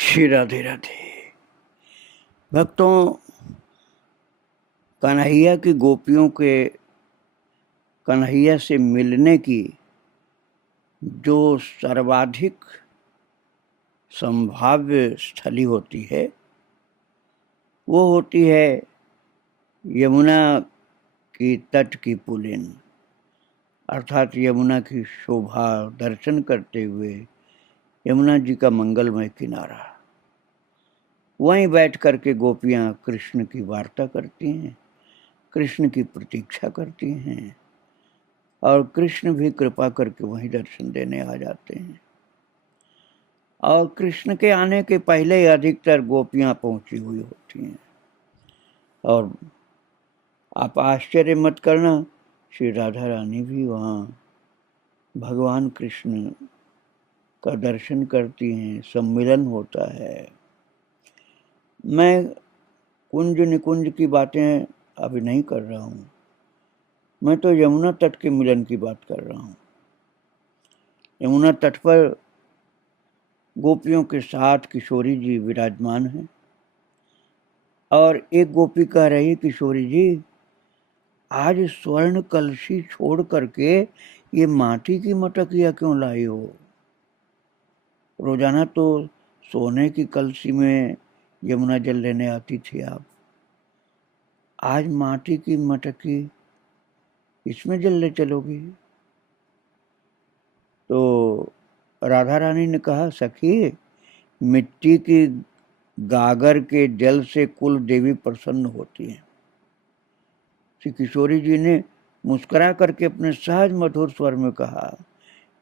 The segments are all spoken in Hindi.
श्री राधे राधे। भक्तों, कन्हैया की गोपियों के कन्हैया से मिलने की जो सर्वाधिक संभाव्य स्थली होती है वो होती है यमुना की तट की पुलिन, अर्थात यमुना की शोभा दर्शन करते हुए यमुना जी का मंगलमय किनारा। वहीं बैठ करके गोपियां कृष्ण की वार्ता करती हैं, कृष्ण की प्रतीक्षा करती हैं और कृष्ण भी कृपा करके वहीं दर्शन देने आ जाते हैं। और कृष्ण के आने के पहले ही अधिकतर गोपियां पहुंची हुई होती हैं। और आप आश्चर्य मत करना, श्री राधा रानी भी वहाँ भगवान कृष्ण का दर्शन करती हैं, सम्मिलन होता है। मैं कुंज निकुंज की बातें अभी नहीं कर रहा हूँ, मैं तो यमुना तट के मिलन की बात कर रहा हूँ। यमुना तट पर गोपियों के साथ किशोरी जी विराजमान हैं और एक गोपी कह रही, किशोरी जी आज स्वर्ण कलशी छोड़ करके ये माटी की मटकिया क्यों लाई हो? रोजाना तो सोने की कलशी में यमुना जल लेने आती थी आप, आज माटी की मटकी इसमें जल ले चलोगी? तो राधा रानी ने कहा, सखी मिट्टी की गागर के जल से कुल देवी प्रसन्न होती है। श्री किशोरी जी ने मुस्कुरा करके अपने सहज मधुर स्वर में कहा,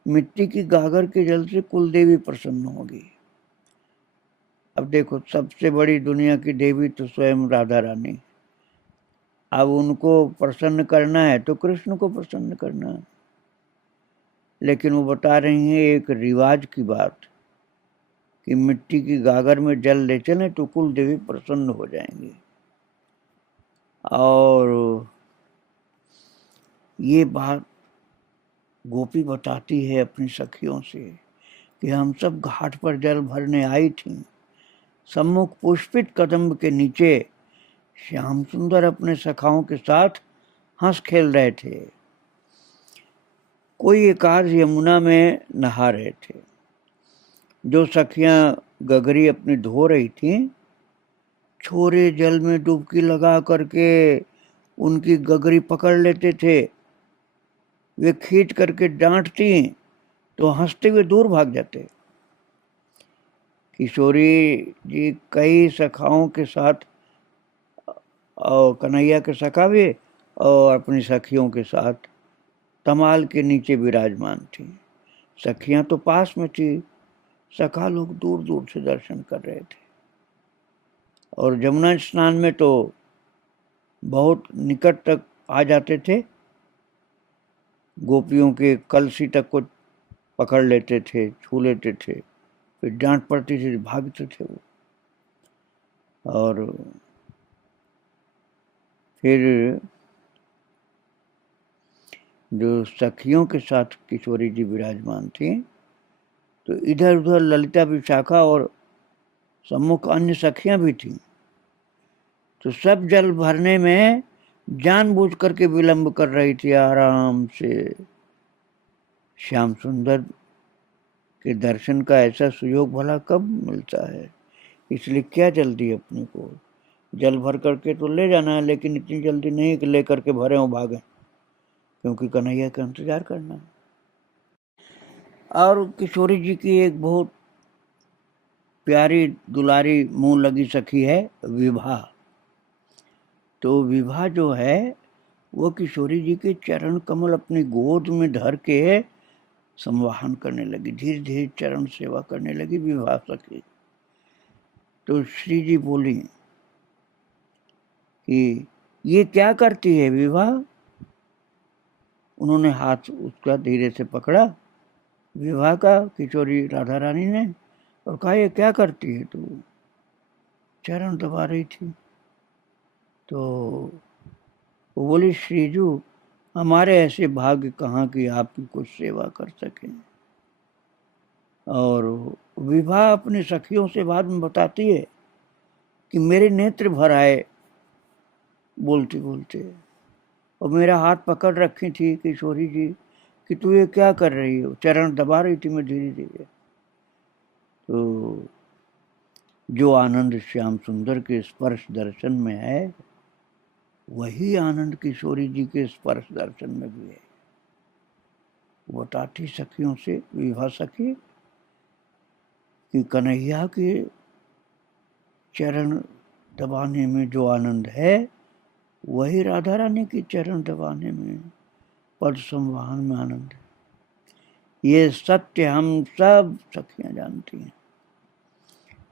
मिट्टी की गागर के जल से कुल देवी प्रसन्न होगी। अब देखो, सबसे बड़ी दुनिया की देवी तो स्वयं राधा रानी, अब उनको प्रसन्न करना है तो कृष्ण को प्रसन्न करना है। लेकिन वो बता रही हैं एक रिवाज की बात कि मिट्टी की गागर में जल ले चले तो कुल देवी प्रसन्न हो जाएंगी। और ये बात गोपी बताती है अपनी सखियों से कि हम सब घाट पर जल भरने आई थी, सम्मुख पुष्पित कदम्ब के नीचे श्याम सुंदर अपने सखाओं के साथ हंस खेल रहे थे। कोई एकाध यमुना में नहा रहे थे। जो सखियां गगरी अपनी धो रही थीं, छोरे जल में डुबकी लगा करके उनकी गगरी पकड़ लेते थे। वे खींच करके डांटती तो हंसते हुए दूर भाग जाते। किशोरी जी कई सखाओं के साथ और कन्हैया के सखा भी और अपनी सखियों के साथ तमाल के नीचे विराजमान थी। सखियां तो पास में थी, सखा लोग दूर दूर से दर्शन कर रहे थे। और यमुना स्नान में तो बहुत निकट तक आ जाते थे, गोपियों के कलसी तक को पकड़ लेते थे, छू लेते थे, फिर डांट पड़ती थी, भागते थे वो। और फिर जो सखियों के साथ किशोरी जी विराजमान थी, तो इधर उधर ललिता विशाखा और सम्मुख अन्य सखियां भी थीं। तो सब जल भरने में जानबूझ करके विलंब कर रही थी आराम से। श्याम सुंदर के दर्शन का ऐसा सुयोग भला कब मिलता है, इसलिए क्या जल्दी अपने को, जल भर करके तो ले जाना है, लेकिन इतनी जल्दी नहीं कि ले करके भरे हो भागे, क्योंकि कन्हैया का इंतजार करना है। और किशोरी जी की एक बहुत प्यारी दुलारी मुंह लगी सखी है विभा। तो विभा जो है वो किशोरी जी के चरण कमल अपनी गोद में धर के संवाहन करने लगी, धीरे धीरे चरण सेवा करने लगी विभा सखी। तो श्री जी बोली कि ये क्या करती है विभा? उन्होंने हाथ उसका धीरे से पकड़ा विभा का, किशोरी राधा रानी ने, और कहा ये क्या करती है तू? चरण दबा रही थी। तो वो बोली, श्रीजू हमारे ऐसे भाग्य कहाँ कि आपकी कुछ सेवा कर सकें। और विभा अपनी सखियों से बाद में बताती है कि मेरे नेत्र भर आए बोलते बोलते, और मेरा हाथ पकड़ रखी थी किशोरी जी कि तू ये क्या कर रही हो, चरण दबा रही थी मैं धीरे धीरे। तो जो आनंद श्याम सुंदर के स्पर्श दर्शन में है, वही आनंद किशोरी जी के स्पर्श दर्शन में भी है। बताती सखियों से विभा सखी कि कन्हैया के चरण दबाने में जो आनंद है, वही राधा रानी की चरण दबाने में, पद संवाहन में आनंद है। ये सत्य हम सब सखियां जानती हैं।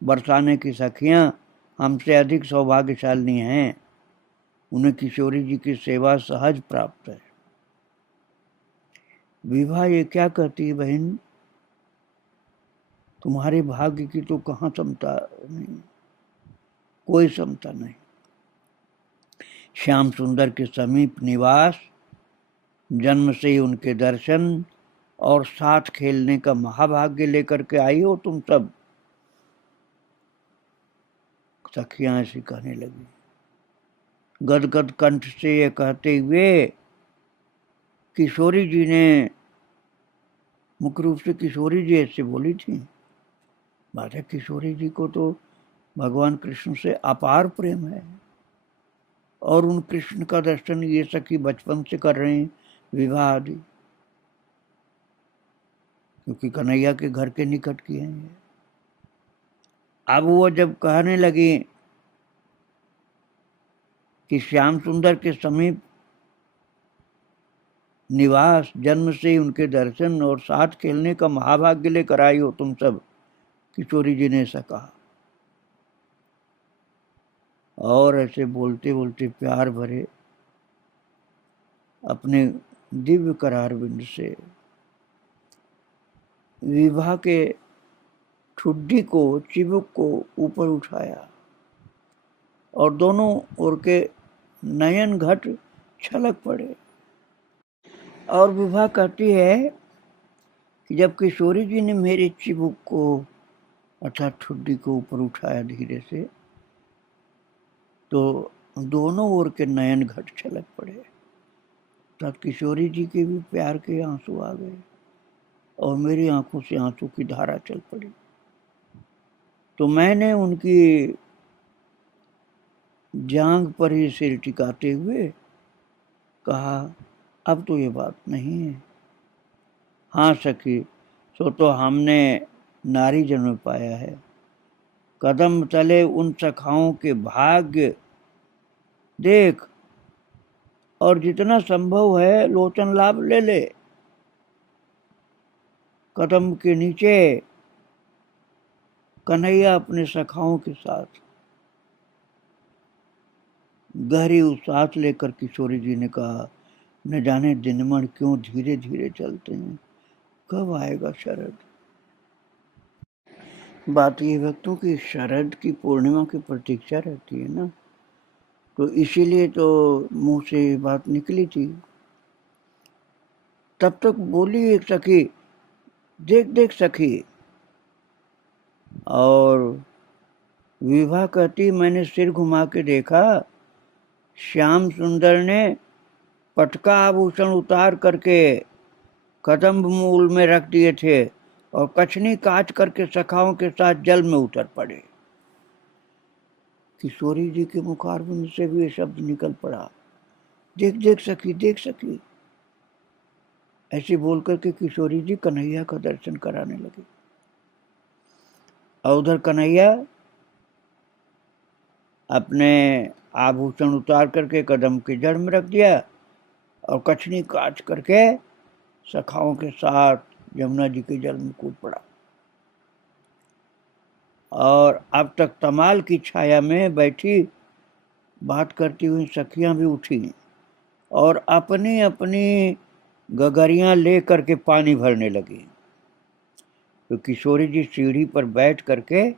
बरसाने की सखियां हमसे अधिक सौभाग्यशाली हैं, उन्हें किशोरी जी की सेवा सहज प्राप्त है। विभा ये क्या कहती है, बहन तुम्हारे भाग्य की तो कहाँ समता नहीं, कोई समता नहीं। श्याम सुंदर के समीप निवास, जन्म से ही उनके दर्शन और साथ खेलने का महाभाग्य लेकर के आई हो तुम सब। सखियां ऐसी कहने लगी, गदगद कंठ से ये कहते हुए किशोरी जी ने, मुख्य रूप से किशोरी जी ऐसे बोली थी। बात है किशोरी जी को तो भगवान कृष्ण से अपार प्रेम है, और उन कृष्ण का दर्शन ये सखी बचपन से कर रहे हैं, विवाह आदि, क्योंकि कन्हैया के घर के निकट की हैं। अब वो जब कहने लगी कि श्याम सुंदर के समीप निवास, जन्म से ही उनके दर्शन और साथ खेलने का महाभाग्य लेकर आई हो तुम सब, किशोरी जी ने ऐसा कहा। और ऐसे बोलते बोलते प्यार भरे अपने दिव्य करार बिंद से विभा के ठुड्डी को, चिबुक को ऊपर उठाया, और दोनों ओर के नयन घट छलक पड़े। और विभा कहती है कि जब किशोरी जी ने मेरे चिबुक को अर्थात ठुड्डी को ऊपर उठाया धीरे से, तो दोनों ओर के नयन घट छलक पड़े। तब किशोरी जी के भी प्यार के आंसू आ गए, और मेरी आंखों से आंसू की धारा चल पड़ी। तो मैंने उनकी जांग पर ही सिर टिकाते हुए कहा, अब तो ये बात नहीं है। हाँ सखी, सो तो हमने नारी जन्म पाया है। कदम तले उन सखाओं के भाग्य देख, और जितना संभव है लोचन लाभ ले ले। कदम के नीचे कन्हैया अपने सखाओं के साथ गहरी सांस लेकर किशोरी जी ने कहा, न जाने दिनमण क्यों धीरे धीरे चलते हैं, कब आएगा शरद। बात ये भक्तों की शरद की पूर्णिमा की प्रतीक्षा रहती है ना, तो इसीलिए तो मुंह से बात निकली थी। तब तक बोली एक सखी, देख देख सखी। और विभा कहती, मैंने सिर घुमा के देखा, श्याम सुंदर ने पटका आभूषण उतार करके कदम्ब मूल में रख दिए थे, और कछनी काट करके सखाओं के साथ जल में उतर पड़े। किशोरी जी के मुखारबिंद से भी ये शब्द निकल पड़ा, देख देख सखी, देख सखी। ऐसे बोल करके किशोरी जी कन्हैया का दर्शन कराने लगे। और उधर कन्हैया अपने आभूषण उतार करके कदम के जड़ में रख दिया, और कछनी काट करके सखाओं के साथ यमुना जी के जल में कूद पड़ा। और अब तक तमाल की छाया में बैठी बात करती हुई सखियां भी उठी, और अपनी अपनी गगरियां ले करके पानी भरने लगी। तो किशोरी जी सीढ़ी पर बैठ करके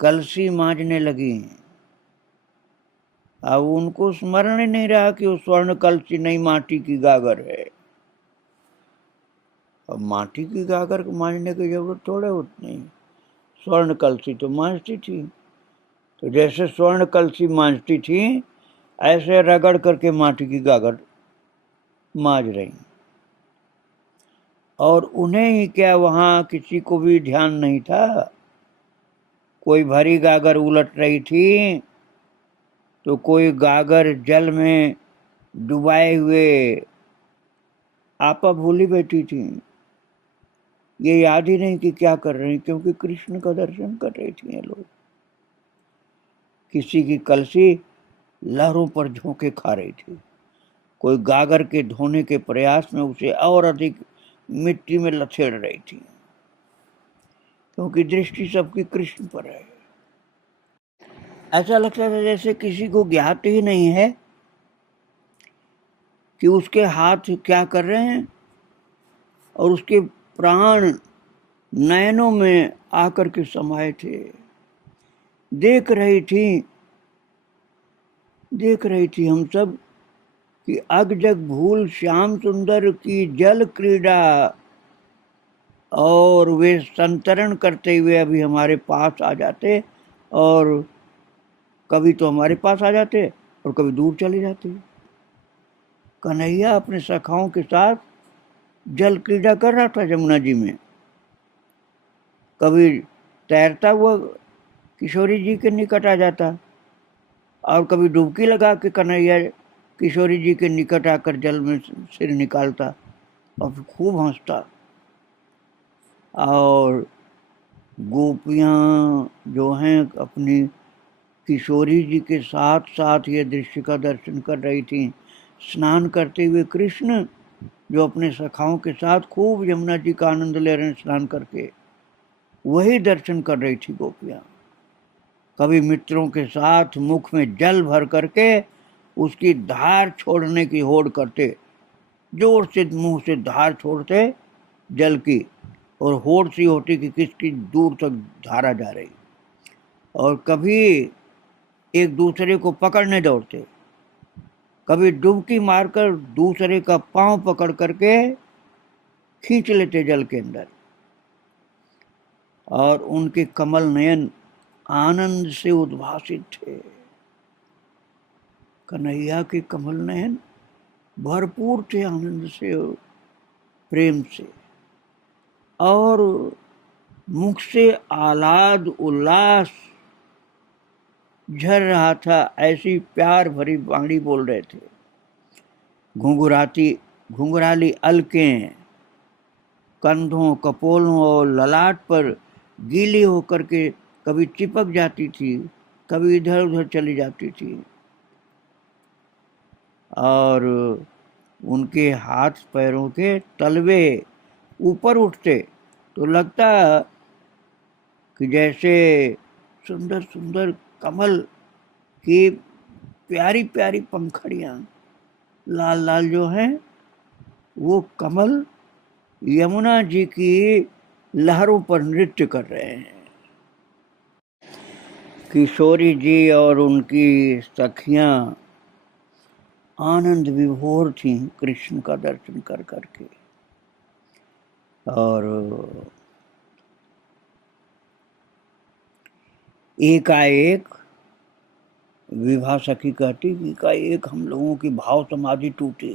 कलसी मांजने लगी। अब उनको स्मरण ही नहीं रहा कि वो स्वर्ण कलसी नहीं, माटी की गागर है। अब माटी की गागर को मांजने की जरूरत थोड़े उतनी, स्वर्ण कलसी तो मांजती थी। तो जैसे स्वर्ण कलसी मांजती थी ऐसे रगड़ करके माटी की गागर मांज रही। और उन्हें ही क्या, वहां किसी को भी ध्यान नहीं था। कोई भरी गागर उलट रही थी तो कोई गागर जल में डुबाए हुए आपा भूली बैठी थी। ये याद ही नहीं कि क्या कर रही, क्योंकि कृष्ण का दर्शन कर रही थी ये लोग। किसी की कलसी लहरों पर झोंके खा रही थी, कोई गागर के धोने के प्रयास में उसे और अधिक मिट्टी में लथेड़ रही थी, क्योंकि दृष्टि सबकी कृष्ण पर है। ऐसा लगता था जैसे किसी को ज्ञात ही नहीं है कि उसके हाथ क्या कर रहे हैं, और उसके प्राण नयनों में आकर के समाये थे। देख रही थी हम सब कि अग जग भूल श्याम सुंदर की जल क्रीड़ा, और वे संतरण करते हुए अभी हमारे पास आ जाते, और कभी तो हमारे पास आ जाते और कभी दूर चले जाते। कन्हैया अपने सखाओं के साथ जल क्रीड़ा कर रहा था यमुना जी में। कभी तैरता हुआ किशोरी जी के निकट आ जाता, और कभी डुबकी लगा के कन्हैया किशोरी जी के निकट आकर जल में सिर निकालता और खूब हंसता। और गोपियाँ जो हैं अपनी किशोरी जी के साथ साथ ये दृश्य का दर्शन कर रही थी। स्नान करते हुए कृष्ण जो अपने सखाओं के साथ खूब यमुना जी का आनंद ले रहे हैं स्नान करके, वही दर्शन कर रही थी गोपियाँ। कभी मित्रों के साथ मुख में जल भर करके उसकी धार छोड़ने की होड़ करते, जोर से मुंह से धार छोड़ते जल की, और होड़ सी होती कि किसकी दूर तक धारा जा रही। और कभी एक दूसरे को पकड़ने दौड़ते, कभी डुबकी मारकर दूसरे का पांव पकड़ करके खींच लेते जल के अंदर। और उनके कमल नयन आनंद से उद्भासित थे। कन्हैया के कमल नयन भरपूर थे आनंद से, प्रेम से, और मुख से आह्लाद उल्लास झर रहा था। ऐसी प्यार भरी वाणी बोल रहे थे। घुंघराली अलकें कंधों, कपोलों और ललाट पर गीली होकर के कभी चिपक जाती थी, कभी इधर उधर चली जाती थी। और उनके हाथ पैरों के तलवे ऊपर उठते तो लगता कि जैसे सुंदर सुंदर कमल की प्यारी प्यारी पंखड़ियाँ लाल लाल जो हैं, वो कमल यमुना जी की लहरों पर नृत्य कर रहे हैं। किशोरी जी और उनकी सखियां आनंद विभोर थीं कृष्ण का दर्शन कर करके। और एकाएक विभा सखी कहती कि एकाएक हम लोगों की भाव समाधि टूटी,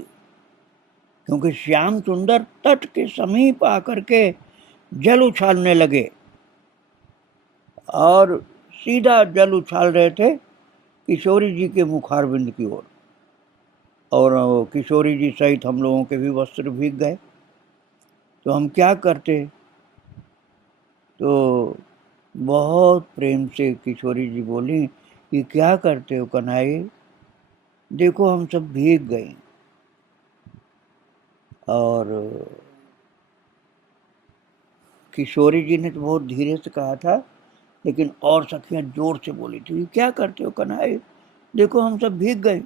क्योंकि श्याम सुंदर तट के समीप आकर के जल उछालने लगे, और सीधा जल उछाल रहे थे किशोरी जी के मुखारविंद की ओर, और किशोरी जी सहित हम लोगों के भी वस्त्र भीग गए। तो हम क्या करते? तो बहुत प्रेम से किशोरी जी बोली कि क्या करते हो कन्हैया, देखो हम सब भीग गए। और किशोरी जी ने तो बहुत धीरे से कहा था, लेकिन और सखियां जोर से बोली थी, क्या करते हो कन्हैया, देखो हम सब भीग गए।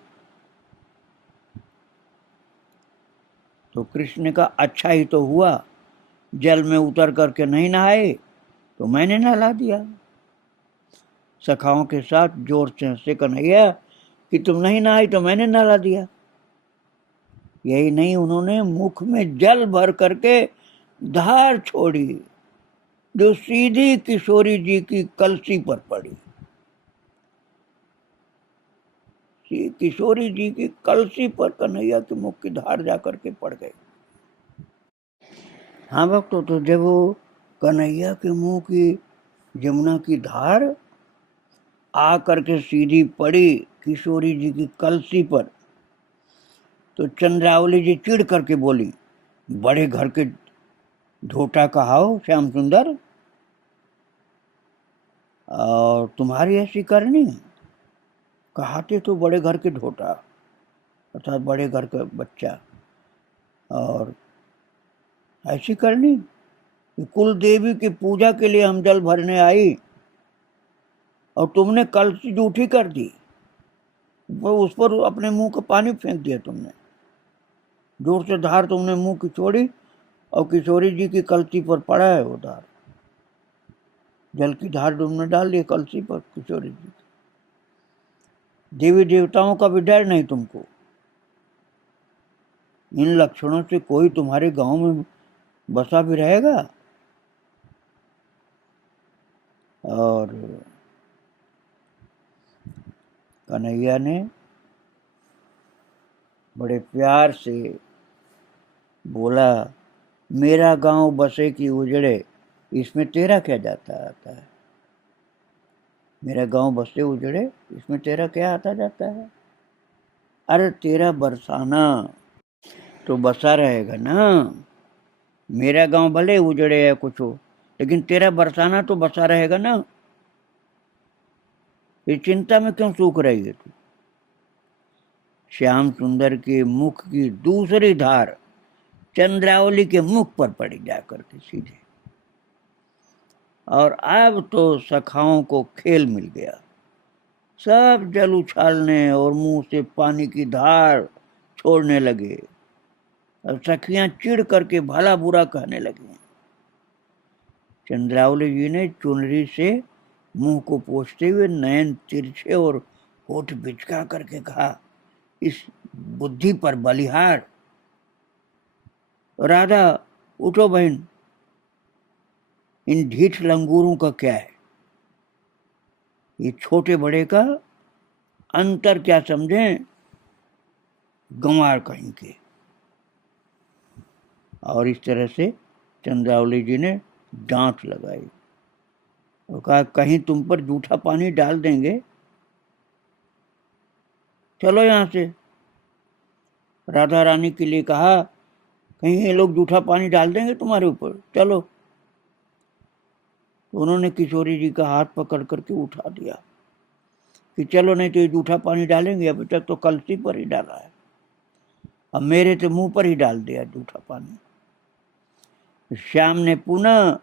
तो कृष्ण का अच्छा ही तो हुआ, जल में उतर करके नहीं नहाए तो मैंने नहला दिया। सखाओं के साथ जोर से हंसे कन्हैया कि तुम नहीं नहाई तो मैंने नहला दिया। यही नहीं, उन्होंने मुख में जल भर करके धार छोड़ी जो सीधी किशोरी जी की कलसी पर पड़ी। किशोरी जी की कलसी पर कन्हैया के मुख की धार जाकर के पड़ गई। हाँ भक्तों, तो जब वो कन्हैया के मुंह की यमुना की धार आकर के सीधी पड़ी किशोरी जी की कलसी पर, तो चंद्रावली जी चिढ़ करके बोली, बड़े घर के ढोटा कहाओ श्याम सुंदर, और तुम्हारी ऐसी करनी। कहाते तो बड़े घर के ढोटा अर्थात बड़े घर का बच्चा, और ऐसी करनी कुल देवी की पूजा के लिए हम जल भरने आई और तुमने कलसी जूठी कर दी, वो उस पर अपने मुंह का पानी फेंक दिया तुमने। जोर से धार तुमने मुंह की छोड़ी और किशोरी जी की कलसी पर पड़ा है वो धार। जल की धार तुमने डाल दी कलसी पर किशोरी जी। देवी देवताओं का भी डर नहीं तुमको। इन लक्षणों से कोई तुम्हारे गांव में बसा भी रहेगा। और कन्हैया ने बड़े प्यार से बोला, मेरा गांव बसे की उजड़े, इसमें तेरा क्या जाता आता है। मेरा गांव बसे उजड़े, इसमें तेरा क्या आता जाता है। अरे तेरा बरसाना तो बसा रहेगा ना। मेरा गांव भले उजड़े है कुछ हो, लेकिन तेरा बरसाना तो बसा रहेगा ना। ये चिंता में क्यों सूख रही है तू। श्याम सुंदर के मुख की दूसरी धार चंद्रावली के मुख पर पड़ी जाकर के सीधे। और अब तो सखाओं को खेल मिल गया। सब जल उछालने और मुंह से पानी की धार छोड़ने लगे और सखियां चिढ़ करके भला बुरा कहने लगी। चंद्रावली जी ने चुनरी से मुंह को पोंछते हुए नयन तिरछे और होठ बिचका करके कहा, इस बुद्धि पर बलिहार। राधा उठो बहन, इन ढीठ लंगूरों का क्या है। ये छोटे बड़े का अंतर क्या समझें, गंवार कहीं के। और इस तरह से चंद्रावली जी ने डांट लगाई और कहा, कहीं तुम पर जूठा पानी डाल देंगे, चलो यहां से। राधा रानी के लिए कहा, कहीं ये लोग जूठा पानी डाल देंगे तुम्हारे ऊपर, चलो। तो उन्होंने किशोरी जी का हाथ पकड़ करके उठा दिया कि चलो, नहीं तो ये जूठा पानी डालेंगे। अभी तक तो कलसी पर ही डाला है, अब मेरे तो मुंह पर ही डाल दिया जूठा पानी। श्याम ने पुनः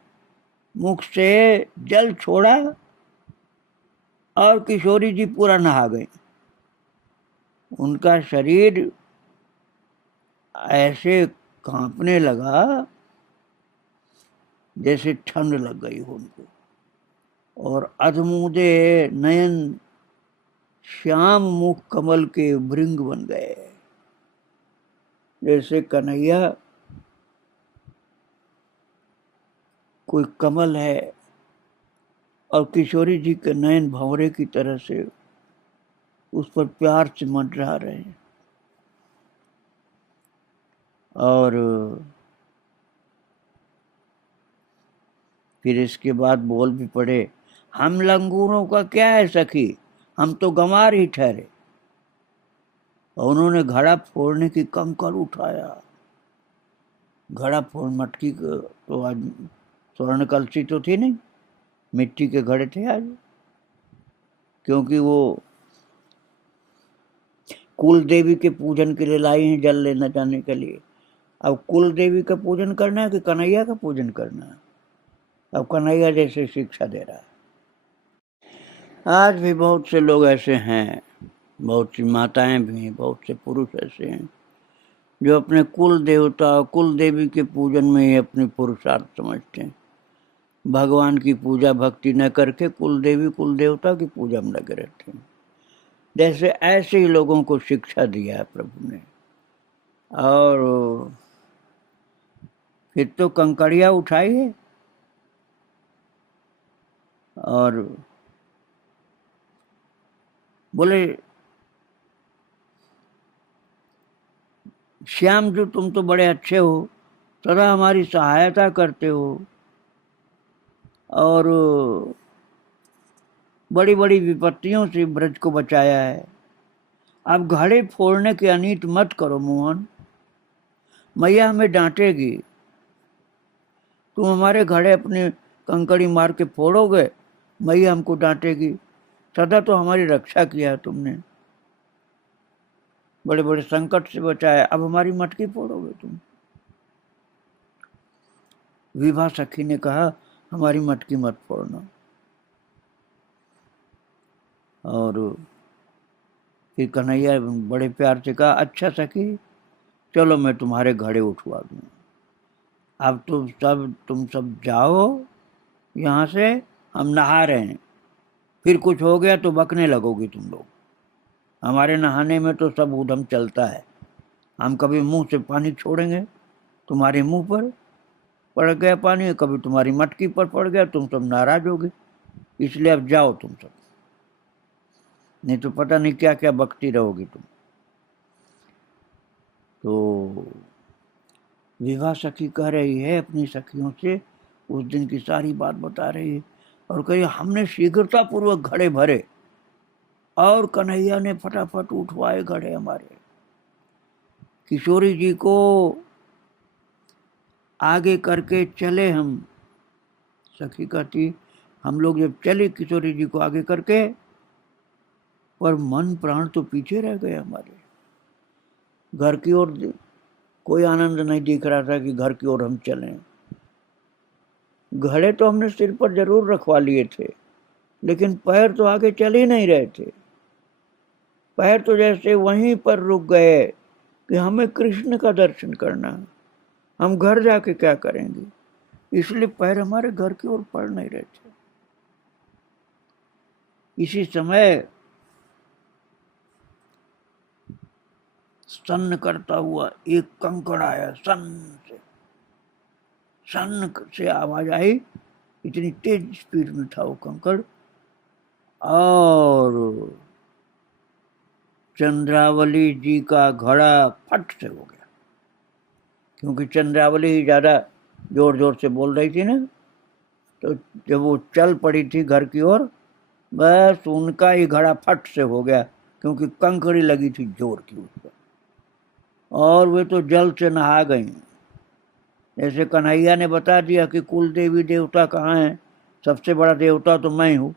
मुख से जल छोड़ा और किशोरी जी पूरा नहा गई। उनका शरीर ऐसे कांपने लगा जैसे ठंड लग गई हो उनको, और अधमूदे नयन श्याम मुख कमल के भृंग बन गए। जैसे कन्हैया कोई कमल है और किशोरी जी के नयन भंवरे की तरह से उस पर प्यार से मंडरा रहे हैं। और फिर इसके बाद बोल भी पड़े, हम लंगूरों का क्या है सखी, हम तो गंवार ही ठहरे। और उन्होंने घड़ा फोड़ने की कंकड़ उठाया। घड़ा फोड़ मटकी को तो आज स्वर्ण कलसी तो थी नहीं, मिट्टी के घड़े थे आज, क्योंकि वो कुल देवी के पूजन के लिए लाई हैं जल लेना जाने के लिए। अब कुल देवी का पूजन करना है कि कन्हैया का पूजन करना है। अब कन्हैया जैसे शिक्षा दे रहा है। आज भी बहुत से लोग ऐसे हैं, बहुत सी माताएं भी हैं, बहुत से पुरुष ऐसे हैं जो अपने कुल देवता कुल देवी के पूजन में ही अपनी पुरुषार्थ समझते हैं। भगवान की पूजा भक्ति न करके कुल देवी कुल देवता की पूजा में लगे रहते हैं। जैसे ऐसे ही लोगों को शिक्षा दिया है प्रभु ने। और फिर तो कंकड़िया उठाई है और बोले, श्याम जो तुम तो बड़े अच्छे हो, सदा हमारी सहायता करते हो और बड़ी बड़ी विपत्तियों से ब्रज को बचाया है। अब घड़े फोड़ने के अनीत मत करो मोहन, मैया हमें डांटेगी। तुम हमारे घड़े अपने कंकड़ी मार के फोड़ोगे, मैया हमको डांटेगी। सदा तो हमारी रक्षा किया है तुमने, बड़े बड़े संकट से बचाया, अब हमारी मटकी फोड़ोगे तुम। विभा सखी ने कहा, हमारी मटकी मत फोड़ना। और फिर कन्हैया बड़े प्यार से कहा, अच्छा सखी चलो मैं तुम्हारे घड़े उठवा दूँ, अब तुम सब जाओ यहाँ से, हम नहा रहे हैं। फिर कुछ हो गया तो बकने लगोगी तुम लोग। हमारे नहाने में तो सब ऊधम चलता है, हम कभी मुंह से पानी छोड़ेंगे तुम्हारे मुंह पर पड़ गया पानी, कभी तुम्हारी मटकी पर पड़ गया, तुम सब नाराज होगे, इसलिए अब जाओ तुम सब, नहीं तो पता नहीं क्या क्या बकती रहोगी तुम। तो विवाह सखी कह रही है अपनी सखियों से, उस दिन की सारी बात बता रही है और कही, हमने शीघ्रता पूर्वक घड़े भरे और कन्हैया ने फटाफट उठवाए घड़े हमारे। किशोरी जी को आगे करके चले हम, सखी कहती, हम लोग जब चले किशोरी जी को आगे करके, पर मन प्राण तो पीछे रह गए हमारे। घर की ओर कोई आनंद नहीं दिख रहा था कि घर की ओर हम चलें। घड़े तो हमने सिर पर जरूर रखवा लिए थे, लेकिन पैर तो आगे चल ही नहीं रहे थे। पैर तो जैसे वहीं पर रुक गए कि हमें कृष्ण का दर्शन करना, हम घर जाके क्या करेंगे, इसलिए पैर हमारे घर की ओर पड़ नहीं रहे थे। इसी समय सन्न करता हुआ एक कंकड़ आया, सन्न से आवाज आई, इतनी तेज स्पीड में था वो कंकड़, और चंद्रावली जी का घड़ा फट से हो गया, क्योंकि चंद्रावली ही ज्यादा जोर जोर से बोल रही थी ना, तो जब वो चल पड़ी थी घर की ओर, बस उनका ही घड़ा फट से हो गया, क्योंकि कंकड़ी लगी थी जोर की उस पर, और वे तो जल से नहा गई। जैसे कन्हैया ने बता दिया कि कुल देवी देवता कहाँ हैं, सबसे बड़ा देवता तो मैं हूँ,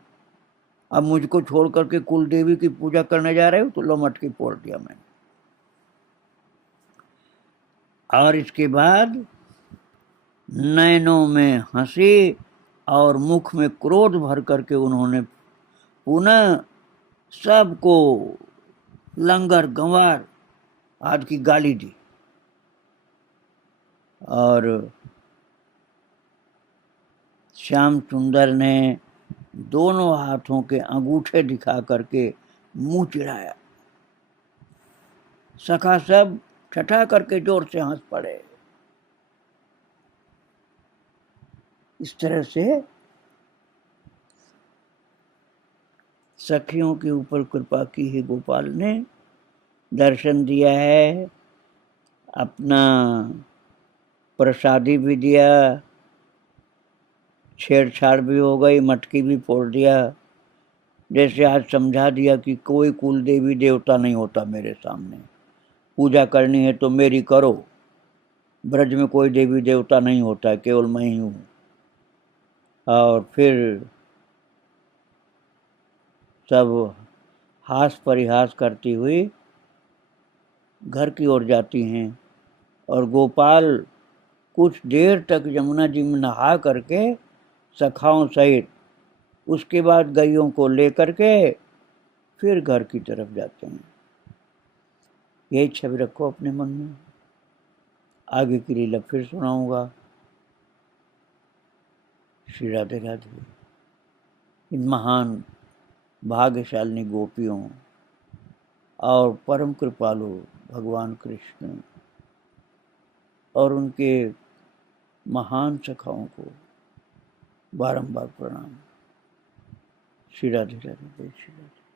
अब मुझको छोड़ करके कुल देवी की पूजा करने जा रहे हो, तो लो मटकी फोड़ दिया मैंने। और इसके बाद नैनों में हंसी और मुख में क्रोध भर करके उन्होंने पुनः सबको लंगर गंवार आदि की गाली दी, और श्याम सुंदर ने दोनों हाथों के अंगूठे दिखा करके मुंह चिढ़ाया। सखा सब ठठा करके जोर से हंस पड़े। इस तरह से सखियों के ऊपर कृपा की है गोपाल ने, दर्शन दिया है, अपना प्रसादी भी दिया, छेड़छाड़ भी हो गई, मटकी भी फोड़ दिया, जैसे आज समझा दिया कि कोई कुल देवी देवता नहीं होता मेरे सामने, पूजा करनी है तो मेरी करो, ब्रज में कोई देवी देवता नहीं होता है, केवल मैं ही हूँ। और फिर सब हास परिहास करती हुई घर की ओर जाती हैं, और गोपाल कुछ देर तक यमुना जी में नहा करके सखाओं सहित, उसके बाद गायों को लेकर के फिर घर की तरफ जाते हैं। यही छवि रखो अपने मन में, आगे की लीला फिर सुनाऊंगा। श्री राधे राधे। इन महान भाग्यशालिनी गोपियों और परम कृपालु भगवान कृष्ण और उनके महान सखाओं को बारंबार प्रणाम। श्री राधे राधे, श्री राधे।